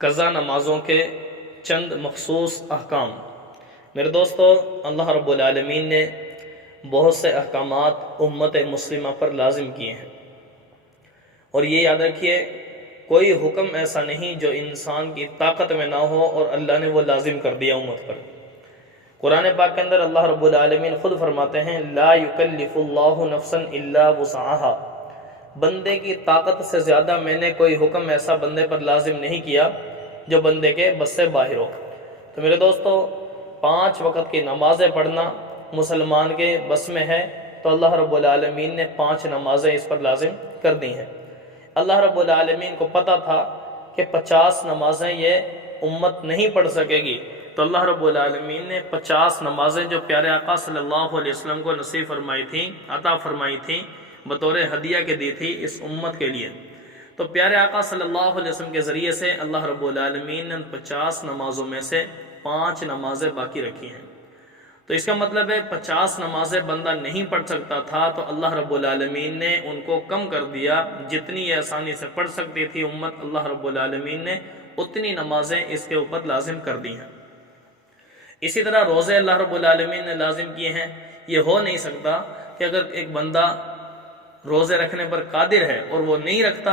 قضا نمازوں کے چند مخصوص احکام۔ میرے دوستو، اللہ رب العالمین نے بہت سے احکامات امت مسلمہ پر لازم کیے ہیں، اور یہ یاد رکھیے کوئی حکم ایسا نہیں جو انسان کی طاقت میں نہ ہو اور اللہ نے وہ لازم کر دیا امت پر۔ قرآن پاک کے اندر اللہ رب العالمین خود فرماتے ہیں لا یکلف اللہ نفسا الا وسعها، بندے کی طاقت سے زیادہ میں نے کوئی حکم ایسا بندے پر لازم نہیں کیا جو بندے کے بس سے باہر ہو۔ تو میرے دوستو، 5 وقت کی نمازیں پڑھنا مسلمان کے بس میں ہے، تو اللہ رب العالمین نے 5 نمازیں اس پر لازم کر دی ہیں۔ اللہ رب العالمین کو پتہ تھا کہ 50 نمازیں یہ امت نہیں پڑھ سکے گی، تو اللہ رب العالمین نے 50 نمازیں جو پیارے آقا صلی اللہ علیہ وسلم کو نصیب فرمائی تھیں، عطا فرمائی تھیں، بطور ہدیہ کے دی تھی اس امت کے لیے، تو پیارے آقا صلی اللہ علیہ وسلم کے ذریعے سے اللہ رب العالمین نے 50 نمازوں میں سے 5 نمازیں باقی رکھی ہیں۔ تو اس کا مطلب ہے 50 نمازیں بندہ نہیں پڑھ سکتا تھا، تو اللہ رب العالمین نے ان کو کم کر دیا۔ جتنی آسانی سے پڑھ سکتی تھی امت، اللہ رب العالمین نے اتنی نمازیں اس کے اوپر لازم کر دی ہیں۔ اسی طرح روزے اللہ رب العالمین نے لازم کیے ہیں۔ یہ ہو نہیں سکتا کہ اگر ایک بندہ روزے رکھنے پر قادر ہے اور وہ نہیں رکھتا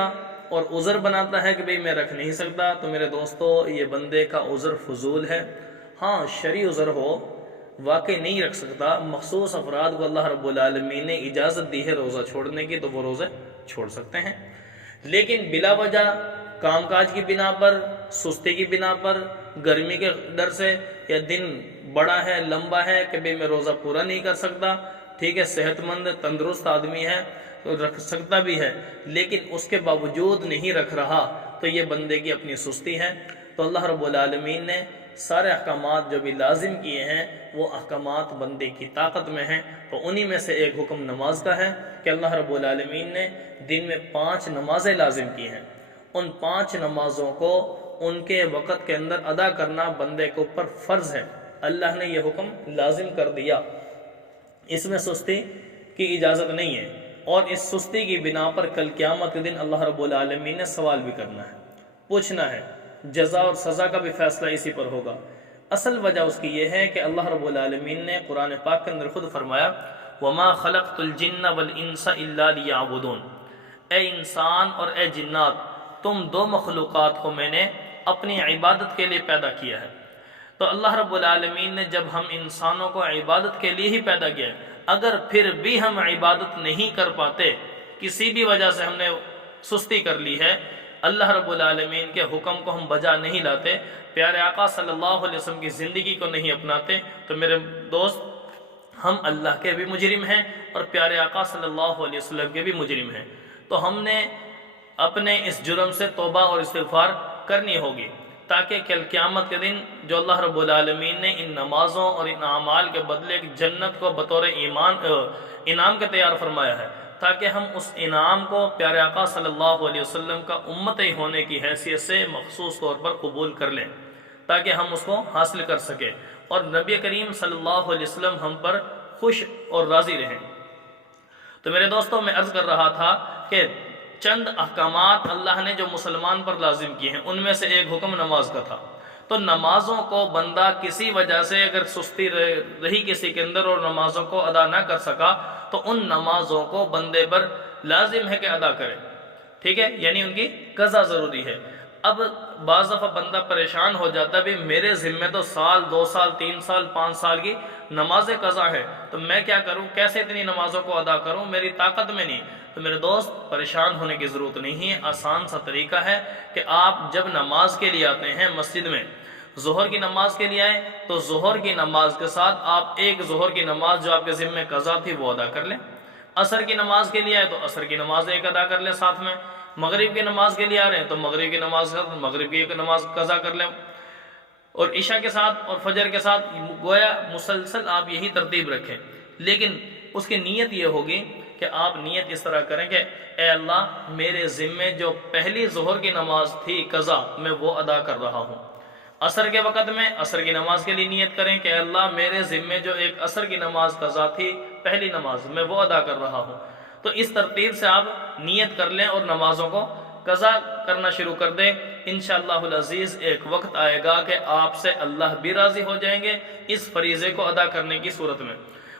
اور عذر بناتا ہے کہ بھئی میں رکھ نہیں سکتا، تو میرے دوستو یہ بندے کا عذر فضول ہے۔ ہاں شرعی عذر ہو، واقعی نہیں رکھ سکتا، مخصوص افراد کو اللہ رب العالمین نے اجازت دی ہے روزہ چھوڑنے کی، تو وہ روزے چھوڑ سکتے ہیں، لیکن بلا وجہ کام کاج کی بنا پر، سستی کی بنا پر، گرمی کے ڈر سے، یا دن بڑا ہے لمبا ہے کہ بھئی میں روزہ پورا نہیں کر سکتا، ٹھیک ہے، صحت مند تندرست آدمی ہے تو رکھ سکتا بھی ہے، لیکن اس کے باوجود نہیں رکھ رہا، تو یہ بندے کی اپنی سستی ہے۔ تو اللہ رب العالمین نے سارے احکامات جو بھی لازم کیے ہیں وہ احکامات بندے کی طاقت میں ہیں، تو انہی میں سے ایک حکم نماز کا ہے کہ اللہ رب العالمین نے دن میں 5 نمازیں لازم کی ہیں۔ ان 5 نمازوں کو ان کے وقت کے اندر ادا کرنا بندے کے اوپر فرض ہے، اللہ نے یہ حکم لازم کر دیا، اس میں سستی کی اجازت نہیں ہے، اور اس سستی کی بنا پر کل قیامت کے دن اللہ رب العالمین نے سوال بھی کرنا ہے، پوچھنا ہے، جزا اور سزا کا بھی فیصلہ اسی پر ہوگا۔ اصل وجہ اس کی یہ ہے کہ اللہ رب العالمین نے قرآن پاک کے اندر خود فرمایا وَمَا خَلَقْتُ الْجِنَّ وَالْإِنسَ إِلَّا لِيَعْبُدُونَ، اے انسان اور اے جنات، تم 2 مخلوقات کو میں نے اپنی عبادت کے لیے پیدا کیا ہے۔ تو اللہ رب العالمین نے جب ہم انسانوں کو عبادت کے لیے ہی پیدا کیا ہے، اگر پھر بھی ہم عبادت نہیں کر پاتے، کسی بھی وجہ سے ہم نے سستی کر لی ہے، اللہ رب العالمین کے حکم کو ہم بجا نہیں لاتے، پیارے آقا صلی اللہ علیہ وسلم کی زندگی کو نہیں اپناتے، تو میرے دوست ہم اللہ کے بھی مجرم ہیں اور پیارے آقا صلی اللہ علیہ وسلم کے بھی مجرم ہیں۔ تو ہم نے اپنے اس جرم سے توبہ اور استغفار کرنی ہوگی، تاکہ کل قیامت کے دن جو اللہ رب العالمین نے ان نمازوں اور ان اعمال کے بدلے ایک جنت کو بطور انعام کے تیار فرمایا ہے، تاکہ ہم اس انعام کو پیارے آقا صلی اللہ علیہ وسلم کا امتی ہونے کی حیثیت سے مخصوص طور پر قبول کر لیں، تاکہ ہم اس کو حاصل کر سکیں اور نبی کریم صلی اللہ علیہ وسلم ہم پر خوش اور راضی رہیں۔ تو میرے دوستوں، میں عرض کر رہا تھا کہ چند احکامات اللہ نے جو مسلمان پر لازم کیے ہیں، ان میں سے ایک حکم نماز کا تھا۔ تو نمازوں کو بندہ کسی وجہ سے اگر سستی رہی کسی کے اندر اور نمازوں کو ادا نہ کر سکا، تو ان نمازوں کو بندے پر لازم ہے کہ ادا کرے، ٹھیک ہے، یعنی ان کی قضا ضروری ہے۔ اب بعض دفعہ بندہ پریشان ہو جاتا ہے، بھی میرے ذمہ تو سال 2 سال 3 سال 5 سال کی نمازیں قضا ہے، تو میں کیا کروں، کیسے اتنی نمازوں کو ادا کروں، میری طاقت میں نہیں۔ تو میرے دوست، پریشان ہونے کی ضرورت نہیں ہے، آسان سا طریقہ ہے کہ آپ جب نماز کے لیے آتے ہیں مسجد میں، ظہر کی نماز کے لیے آئیں، تو ظہر کی نماز کے ساتھ آپ ایک ظہر کی نماز جو آپ کے ذمہ قضا تھی وہ ادا کر لیں، عصر کی نماز کے لیے آئے تو عصر کی نماز ایک ادا کر لیں ساتھ میں، مغرب کی نماز کے لیے آ رہے ہیں تو مغرب کی نماز مغرب کی ایک نماز قضا کر لیں، اور عشاء کے ساتھ اور فجر کے ساتھ، گویا مسلسل آپ یہی ترتیب رکھیں، لیکن اس کی نیت یہ ہوگی کہ آپ نیت اس طرح کریں کہ اے اللہ، میرے ذمے جو پہلی ظہر کی نماز تھی قضا، میں وہ ادا کر رہا ہوں۔ عصر کے وقت میں عصر کی نماز کے لیے نیت کریں کہ اے اللہ، میرے ذمے جو ایک عصر کی نماز قضا تھی، پہلی نماز، میں وہ ادا کر رہا ہوں۔ تو اس ترتیب سے آپ نیت کر لیں اور نمازوں کو قضا کرنا شروع کر دیں، انشاءاللہ العزیز ایک وقت آئے گا کہ آپ سے اللہ بھی راضی ہو جائیں گے اس فریضے کو ادا کرنے کی صورت میں۔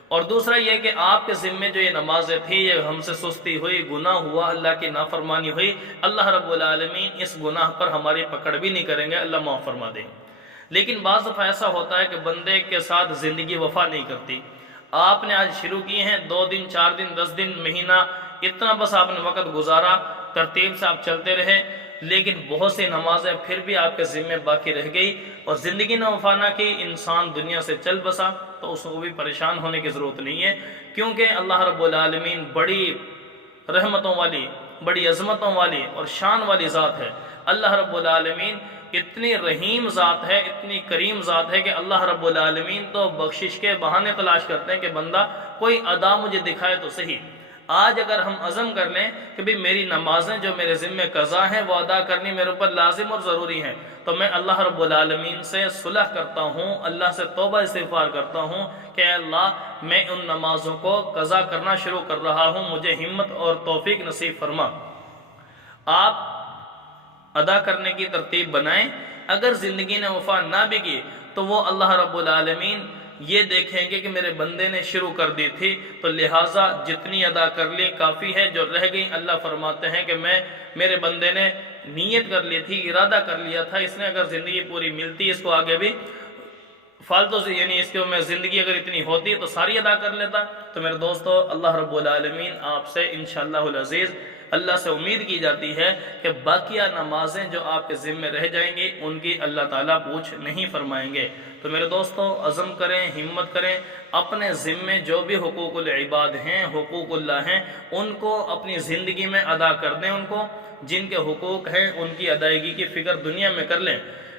اور دوسرا یہ کہ آپ کے ذمے جو یہ نمازیں تھیں، یہ ہم سے سستی ہوئی، گناہ ہوا، اللہ کی نافرمانی ہوئی، اللہ رب العالمین اس گناہ پر ہماری پکڑ بھی نہیں کریں گے، اللہ معاف فرما دیں گے۔ لیکن بعض دفعہ ایسا ہوتا ہے کہ بندے کے ساتھ زندگی وفا نہیں کرتی۔ آپ نے آج شروع کی ہیں، 2 دن 4 دن 10 دن مہینہ اتنا بس آپ نے وقت گزارا، ترتیب سے آپ چلتے رہے، لیکن بہت سی نمازیں پھر بھی آپ کے ذمے باقی رہ گئی اور زندگی نے وفا نہ کی، انسان دنیا سے چل بسا، تو اس کو بھی پریشان ہونے کی ضرورت نہیں ہے، کیونکہ اللہ رب العالمین بڑی رحمتوں والی، بڑی عظمتوں والی اور شان والی ذات ہے۔ اللہ رب العالمین اتنی رحیم ذات ہے، اتنی کریم ذات ہے کہ اللہ رب العالمین تو بخشش کے بہانے تلاش کرتے ہیں کہ بندہ کوئی ادا مجھے دکھائے تو صحیح۔ آج اگر ہم عزم کر لیں کہ بھی میری نمازیں جو میرے ذمہ قضا ہیں وہ ادا کرنی میرے اوپر لازم اور ضروری ہیں، تو میں اللہ رب العالمین سے صلح کرتا ہوں، اللہ سے توبہ استغفار کرتا ہوں کہ اے اللہ میں ان نمازوں کو قضا کرنا شروع کر رہا ہوں، مجھے ہمت اور توفیق نصیب فرما۔ آپ ادا کرنے کی ترتیب بنائیں، اگر زندگی نے وفا نہ بھی کی تو وہ اللہ رب العالمین یہ دیکھیں گے کہ میرے بندے نے شروع کر دی تھی تو لہٰذا جتنی ادا کر لی کافی ہے، جو رہ گئی اللہ فرماتے ہیں کہ میرے بندے نے نیت کر لی تھی، ارادہ کر لیا تھا، اس نے اگر زندگی پوری ملتی اس کو آگے بھی فالتو سے، یعنی اس کے میں زندگی اگر اتنی ہوتی تو ساری ادا کر لیتا۔ تو میرے دوستو، اللہ رب العالمین آپ سے انشاءاللہ العزیز، اللہ سے امید کی جاتی ہے کہ باقیہ نمازیں جو آپ کے ذمے رہ جائیں گی ان کی اللہ تعالیٰ پوچھ نہیں فرمائیں گے۔ تو میرے دوستو، عزم کریں، ہمت کریں، اپنے ذمے جو بھی حقوق العباد ہیں، حقوق اللہ ہیں، ان کو اپنی زندگی میں ادا کر دیں، ان کو جن کے حقوق ہیں ان کی ادائیگی کی فکر دنیا میں کر لیں،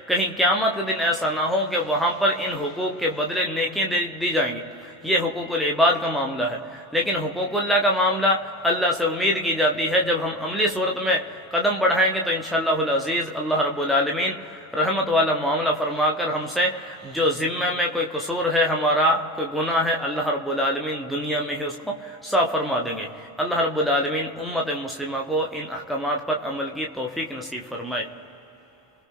کہیں قیامت کے دن ایسا نہ ہو کہ وہاں پر ان حقوق کے بدلے نیکیاں دی جائیں گی۔ یہ حقوق العباد کا معاملہ ہے، لیکن حقوق اللہ کا معاملہ اللہ سے امید کی جاتی ہے جب ہم عملی صورت میں قدم بڑھائیں گے تو انشاءاللہ العزیز اللہ رب العالمین رحمت والا معاملہ فرما کر ہم سے جو ذمہ میں کوئی قصور ہے، ہمارا کوئی گناہ ہے، اللہ رب العالمین دنیا میں ہی اس کو صاف فرما دیں گے۔ اللہ رب العالمین امت مسلمہ کو ان احکامات پر عمل کی توفیق نصیب فرمائے۔